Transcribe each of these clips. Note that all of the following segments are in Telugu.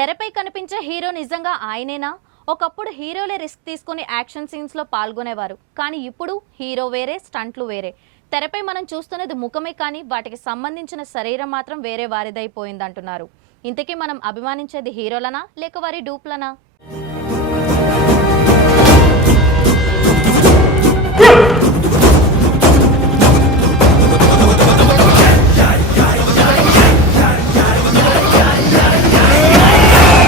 తెరపై కనిపించే హీరో నిజంగా ఆయనేనా? ఒకప్పుడు హీరోలే రిస్క్ తీసుకుని యాక్షన్ సీన్స్ లో పాల్గొనేవారు. కానీ ఇప్పుడు హీరో వేరే, స్టంట్లు వేరే. తెరపై మనం చూస్తున్నది ముఖమే, కానీ వాటికి సంబంధించిన శరీరం మాత్రం వేరే వారిదైపోయిందంటున్నారు. ఇంతకీ మనం అభిమానించేది హీరోలనా లేక వారి డూప్లనా?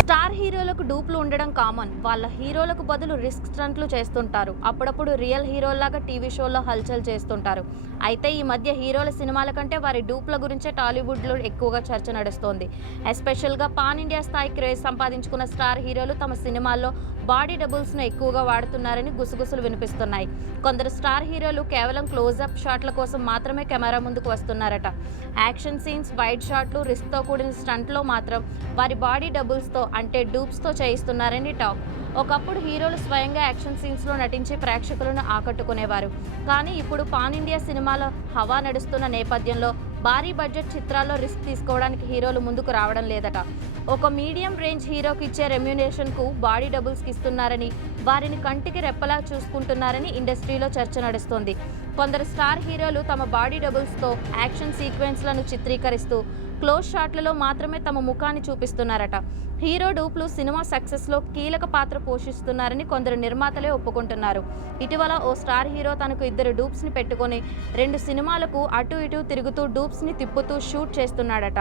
స్టార్ హీరోలకు డూప్లు ఉండడం కామన్. వాళ్ళ హీరోలకు బదులు రిస్క్ స్టంట్లు చేస్తుంటారు. అప్పుడప్పుడు రియల్ హీరోల్లాగా టీవీ షోల్లో హల్చల్ చేస్తుంటారు. అయితే ఈ మధ్య హీరోల సినిమాల కంటే వారి డూప్ల గురించే టాలీవుడ్లో ఎక్కువగా చర్చ నడుస్తోంది. ఎస్పెషల్గా పాన్ ఇండియా స్థాయి క్రేజ్ సంపాదించుకున్న స్టార్ హీరోలు తమ సినిమాల్లో బాడీ డబుల్స్ను ఎక్కువగా వాడుతున్నారని గుసగుసలు వినిపిస్తున్నాయి. కొందరు స్టార్ హీరోలు కేవలం క్లోజప్ షాట్ల కోసం మాత్రమే కెమెరా ముందుకు వస్తున్నారట. యాక్షన్ సీన్స్, వైడ్ షాట్లు, రిస్క్తో కూడిన స్టంట్లో మాత్రం వారి బాడీ డబుల్స్తో అంటే డూప్స్తో చేయిస్తున్నారని టాక్. ఒకప్పుడు హీరోలు స్వయంగా యాక్షన్ సీన్స్లో నటించి ప్రేక్షకులను ఆకట్టుకునేవారు. కానీ ఇప్పుడు పాన్ ఇండియా సినిమాల హవా నడుస్తున్న నేపథ్యంలో భారీ బడ్జెట్ చిత్రాల్లో రిస్క్ తీసుకోవడానికి హీరోలు ముందుకు రావడం లేదట. ఒక మీడియం రేంజ్ హీరోకి ఇచ్చే రెమ్యునేషన్కు బాడీ డబుల్స్కి ఇస్తున్నారని, వారిని కంటికి రెప్పలా చూసుకుంటున్నారని ఇండస్ట్రీలో చర్చ నడుస్తోంది. కొందరు స్టార్ హీరోలు తమ బాడీ డబుల్స్తో యాక్షన్ సీక్వెన్స్లను చిత్రీకరిస్తూ క్లోజ్ షాట్లలో మాత్రమే తమ ముఖాన్ని చూపిస్తున్నారట. హీరో డూప్లు సినిమా సక్సెస్లో కీలక పాత్ర పోషిస్తున్నారని కొందరు నిర్మాతలే ఒప్పుకుంటున్నారు. ఇటీవల ఓ స్టార్ హీరో తనకు 2 డూప్స్ని పెట్టుకొని 2 సినిమాలకు అటు ఇటు తిరుగుతూ డూప్స్ని తిప్పుతూ షూట్ చేస్తున్నాడట.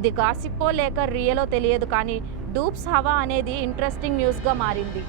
ఇది గాసిప్పో లేక రియలో తెలియదు, కానీ డూప్స్ హవా అనేది ఇంట్రెస్టింగ్ న్యూస్గా మారింది.